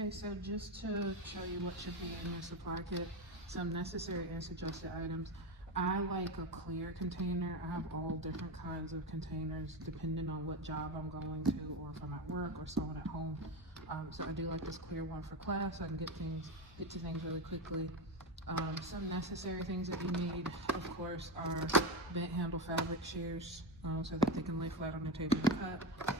Okay, so just to show you what should be in your supply kit, some necessary and suggested items. I like a clear container. I have all different kinds of containers depending on what job I'm going to, or if I'm at work or someone at home. So I do like this clear one for class. I can get to things really quickly. Some necessary things that you need, of course, are bent handle fabric shears, so that they can lay flat on the table and cut.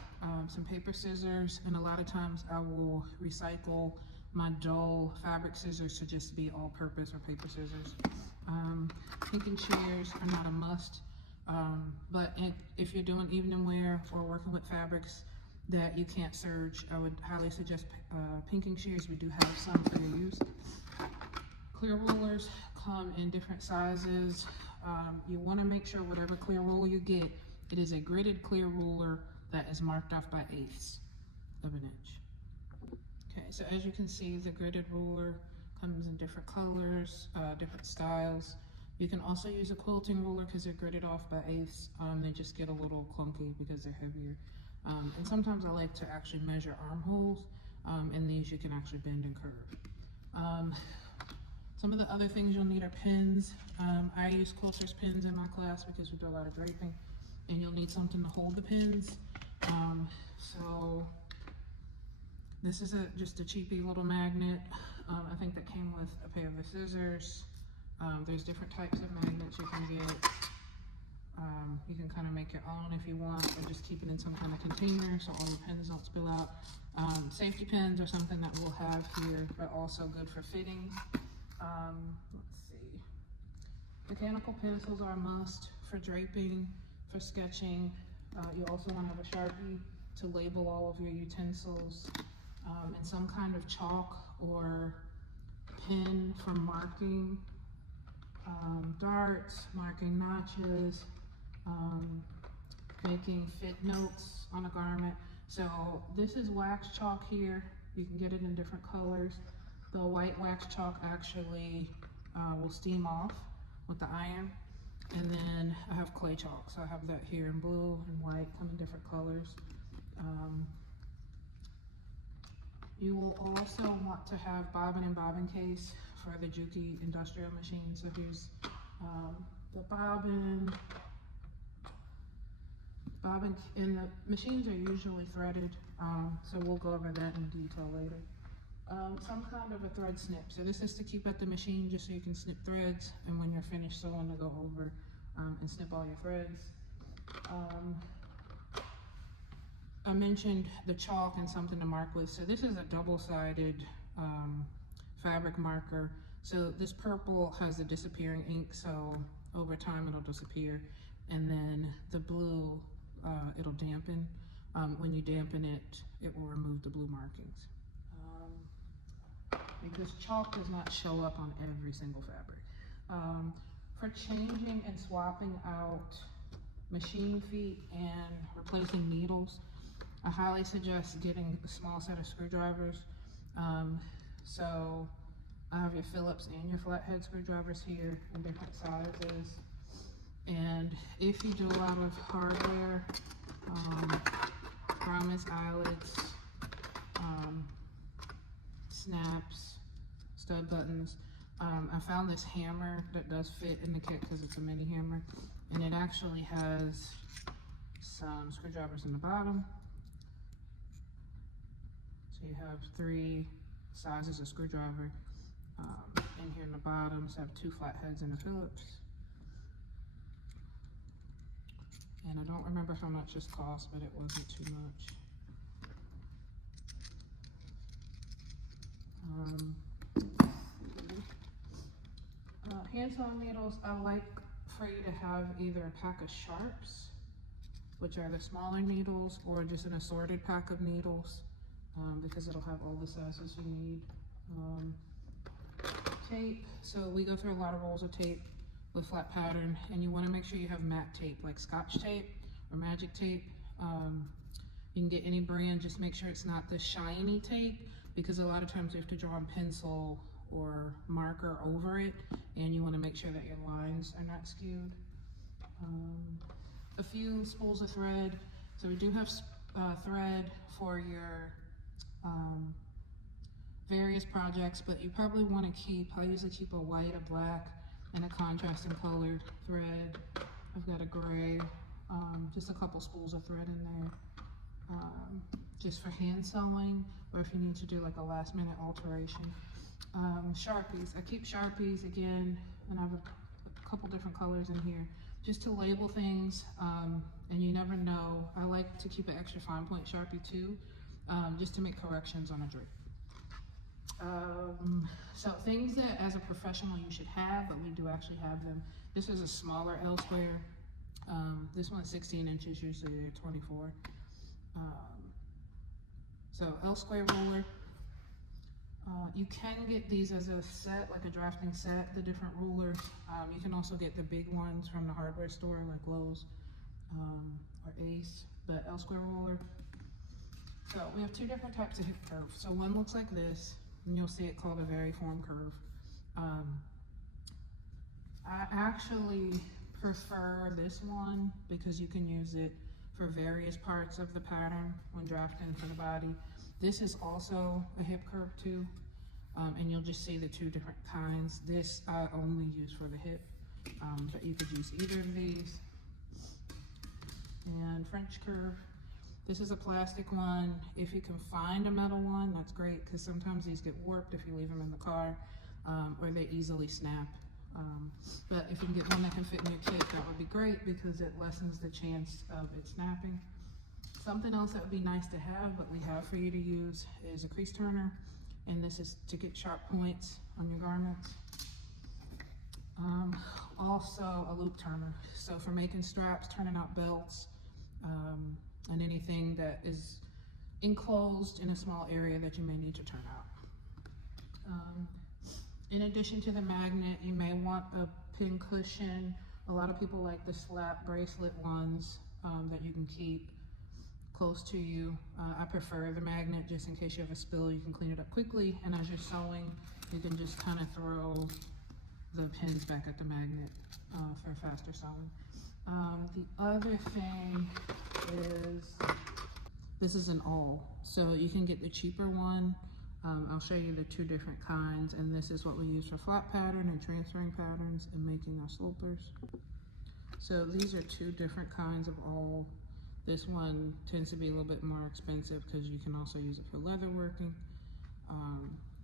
Some paper scissors, and a lot of times I will recycle my dull fabric scissors to just be all-purpose or paper scissors. Pinking shears are not a must, but if you're doing evening wear or working with fabrics that you can't serge, I would highly suggest pinking shears. We do have some for your use. Clear rulers come in different sizes. You want to make sure whatever clear ruler you get, it is a gridded clear ruler that is marked off by 1/8 of an inch. Okay, so as you can see, the gridded ruler comes in different colors, different styles. You can also use a quilting ruler because they're gridded off by 1/8. They just get a little clunky because they're heavier. And sometimes I like to actually measure armholes, and these you can actually bend and curve. Some of the other things you'll need are pins. I use quilter's pins in my class because we do a lot of draping, and you'll need something to hold the pins. So this is just a cheapy little magnet. I think that came with a pair of the scissors. There's different types of magnets you can get. You can kind of make your own if you want, or just keep it in some kind of container so all your pins don't spill out. Safety pins are something that we'll have here, but also good for fitting. Let's see. Mechanical pencils are a must for draping, for sketching. You also want to have a Sharpie to label all of your utensils, and some kind of chalk or pen for marking darts, marking notches, making fit notes on a garment. So this is wax chalk here. You can get it in different colors. The white wax chalk actually will steam off with the iron. And then I have clay chalk, so I have that here in blue and white, come in different colors. You will also want to have bobbin and bobbin case for the Juki industrial machine. So here's the bobbin, and the machines are usually threaded, so we'll go over that in detail later. Some kind of a thread snip. So this is to keep at the machine just so you can snip threads, and when you're finished sewing to go over and snip all your threads. I mentioned the chalk and something to mark with. So this is a double-sided fabric marker. So this purple has the disappearing ink, so over time it'll disappear. And then the blue, it'll dampen. When you dampen it, it will remove the blue markings. Because chalk does not show up on every single fabric. For changing and swapping out machine feet and replacing needles, I highly suggest getting a small set of screwdrivers. So I have your Phillips and your flathead screwdrivers here in different sizes. And if you do a lot of hardware, grommets, eyelets, snaps, stud buttons. I found this hammer that does fit in the kit because it's a mini hammer, and it actually has some screwdrivers in the bottom. So you have 3 sizes of screwdriver in here in the bottom. So I have 2 flatheads and a Phillips. And I don't remember how much this cost, but it wasn't too much. Hand sewing needles, I like for you to have either a pack of sharps, which are the smaller needles, or just an assorted pack of needles, because it'll have all the sizes you need. Tape, so we go through a lot of rolls of tape with flat pattern, and you want to make sure you have matte tape like Scotch tape or magic tape. You can get any brand, just make sure it's not the shiny tape, because a lot of times you have to draw a pencil or marker over it, and you want to make sure that your lines are not skewed. A few spools of thread. So we do have thread for your various projects, but you probably want to I usually keep a white, a black, and a contrasting colored thread. I've got a gray, just a couple spools of thread in there, just for hand sewing, or if you need to do like a last minute alteration. Sharpies, I keep Sharpies again, and I have a couple different colors in here, just to label things, and you never know. I like to keep an extra fine point Sharpie too, just to make corrections on a drape. So things that as a professional you should have, but we do actually have them. This is a smaller L square. This one's 16 inches, usually they're 24. So L square ruler. You can get these as a set, like a drafting set, the different rulers. You can also get the big ones from the hardware store, like Lowe's or Ace, the L square ruler. So we have two different types of hip curve. So one looks like this, and you'll see it called a variform curve. I actually prefer this one because you can use it for various parts of the pattern when drafting for the body. This is also a hip curve too, and you'll just see the two different kinds. This I only use for the hip, but you could use either of these. And French curve. This is a plastic one. If you can find a metal one, that's great, because sometimes these get warped if you leave them in the car, or they easily snap. But if you can get one that can fit in your kit, that would be great, because it lessens the chance of it snapping. Something else that would be nice to have, but we have for you to use, is a crease turner, and this is to get sharp points on your garments. Also a loop turner, so for making straps, turning out belts, and anything that is enclosed in a small area that you may need to turn out. In addition to the magnet, you may want a pin cushion. A lot of people like the slap bracelet ones that you can keep close to you. I prefer the magnet just in case you have a spill, you can clean it up quickly, and as you're sewing, you can just kind of throw the pins back at the magnet for faster sewing. The other thing is, this is an awl, so you can get the cheaper one. I'll show you the two different kinds, and this is what we use for flat pattern and transferring patterns and making our slopers. So these are two different kinds of awl. This one tends to be a little bit more expensive because you can also use it for leather working.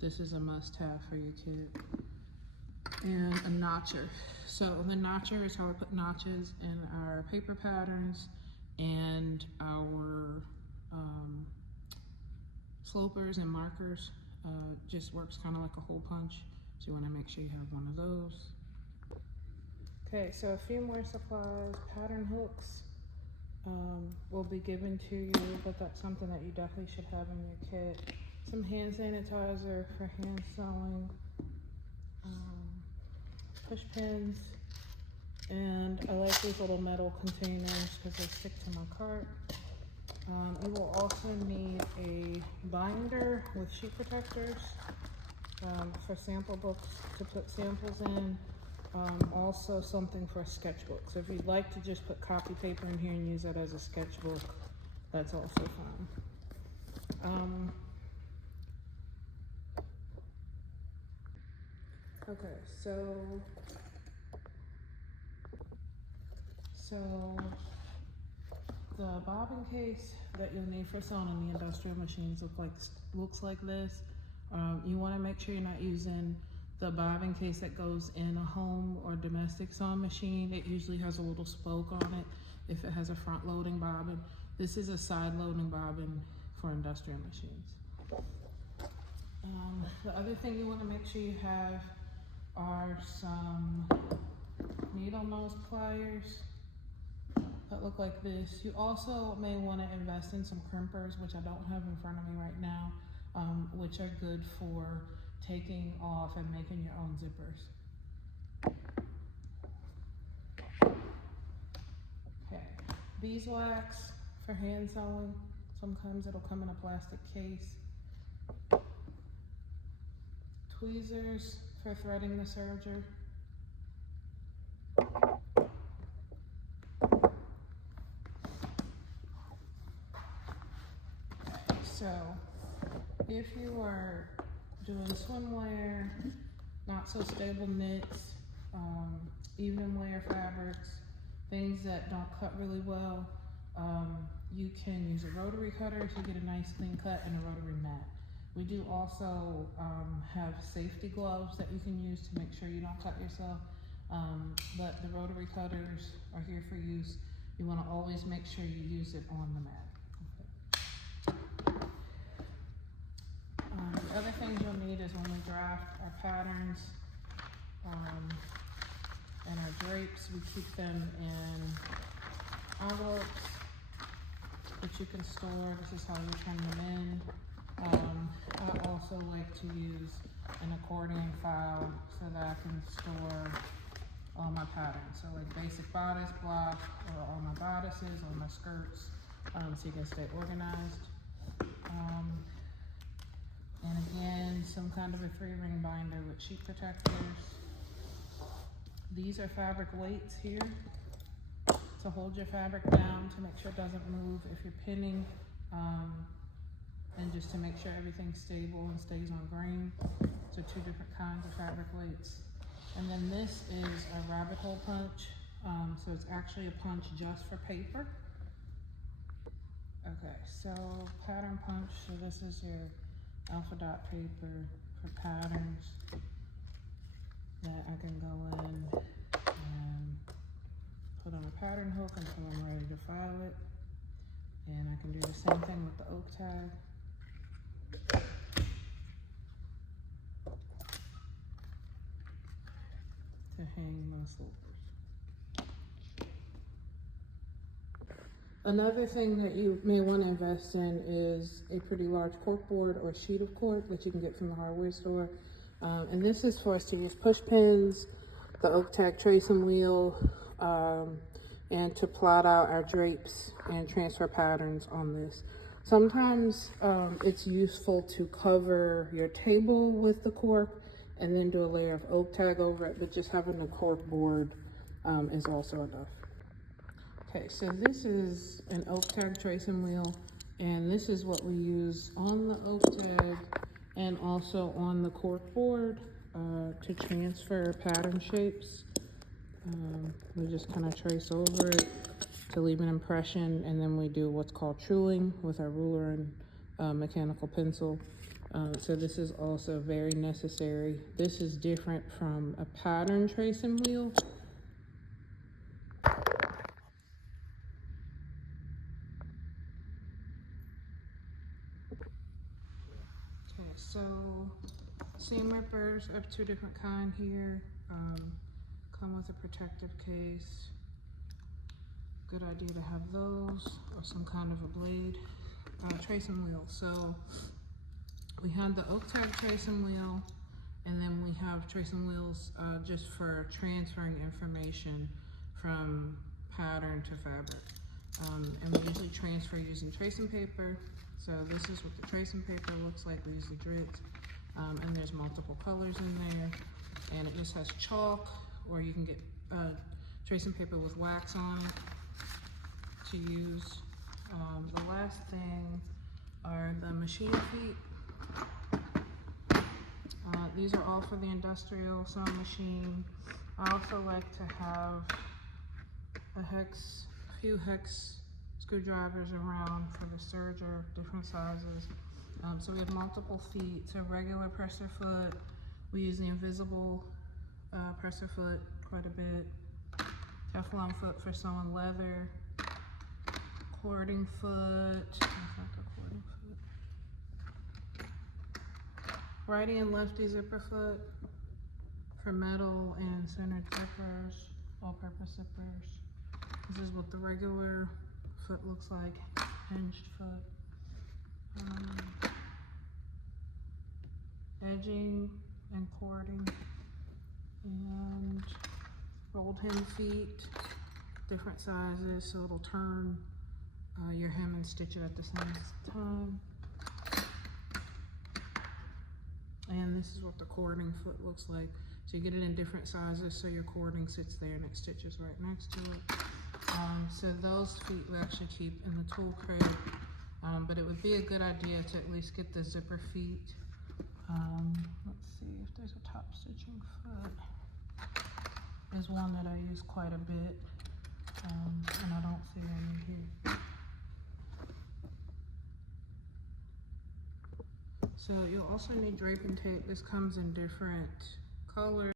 This is a must-have for your kit. And a notcher. So the notcher is how we put notches in our paper patterns and our slopers and markers. Just works kind of like a hole punch, so you want to make sure you have one of those. Okay, so a few more supplies. Pattern hooks will be given to you, but that's something that you definitely should have in your kit. Some hand sanitizer for hand sewing, push pins, and I like these little metal containers because they stick to my cart. You will also need a binder with sheet protectors for sample books to put samples in. Also something for a sketchbook. So if you'd like to just put copy paper in here and use that as a sketchbook, that's also fine. Okay, so the bobbin case that you'll need for sewing on the industrial machines looks like this. You want to make sure you're not using the bobbin case that goes in a home or domestic sewing machine. It usually has a little spoke on it if it has a front loading bobbin. This is a side loading bobbin for industrial machines. The other thing you want to make sure you have are some needle nose pliers that look like this. You also may want to invest in some crimpers, which I don't have in front of me right now, which are good for taking off and making your own zippers. Okay, beeswax for hand sewing. Sometimes it'll come in a plastic case. Tweezers for threading the serger. So if you are doing swimwear, not so stable knits, even layer fabrics, things that don't cut really well. You can use a rotary cutter to get a nice clean cut, and a rotary mat. We do also have safety gloves that you can use to make sure you don't cut yourself, but the rotary cutters are here for use. You want to always make sure you use it on the mat. The other things you'll need is when we draft our patterns and our drapes, we keep them in envelopes that you can store. This is how you turn them in. I also like to use an accordion file so that I can store all my patterns. So like basic bodice block, or all my bodices, all my skirts, so you can stay organized. And again, some kind of a 3-ring binder with sheet protectors. These are fabric weights here to hold your fabric down, to make sure it doesn't move if you're pinning, and just to make sure everything's stable and stays on grain. So 2 different kinds of fabric weights. And then this is a rabbit hole punch. So it's actually a punch just for paper. Okay, so pattern punch. So this is your alpha dot paper for patterns that I can go in and put on a pattern hook until I'm ready to file it. And I can do the same thing with the oak tag. To hang my slopers. Another thing that you may want to invest in is a pretty large cork board or sheet of cork that you can get from the hardware store. And this is for us to use push pins, the oak tag tracing wheel, and to plot out our drapes and transfer patterns on this. Sometimes it's useful to cover your table with the cork and then do a layer of oak tag over it, but just having the cork board is also enough. Okay, so this is an oak tag tracing wheel, and this is what we use on the oak tag and also on the cork board to transfer pattern shapes. We just kind of trace over it to leave an impression, and then we do what's called truing with our ruler and mechanical pencil. So this is also very necessary. This is different from a pattern tracing wheel. Okay, so seam rippers of 2 different kinds here. Come with a protective case. Good idea to have those, or some kind of a blade. Tracing wheel. So we have the oak tag tracing wheel, and then we have tracing wheels just for transferring information from pattern to fabric. And we usually transfer using tracing paper. So this is what the tracing paper looks like. We use the drits, and there's multiple colors in there, and it just has chalk, or you can get tracing paper with wax on it to use. The last thing are the machine feet. These are all for the industrial sewing machine. I also like to have a few hex screwdrivers around for the serger, different sizes. So we have multiple feet. So regular presser foot. We use the invisible presser foot quite a bit. Teflon foot for sewing leather. Cording foot. Righty and lefty zipper foot for metal and centered zippers, all-purpose zippers. This is what the regular foot looks like, hinged foot. Edging and cording, and rolled hem feet, different sizes, so it'll turn your hem and stitch it at the same time. And this is what the cording foot looks like. So you get it in different sizes, so your cording sits there and it stitches right next to it. So those feet we actually keep in the tool crate, but it would be a good idea to at least get the zipper feet Let's see if there's a top stitching foot. There's one that I use quite a bit, and I don't see any here. So you'll also need draping tape. This comes in different colors.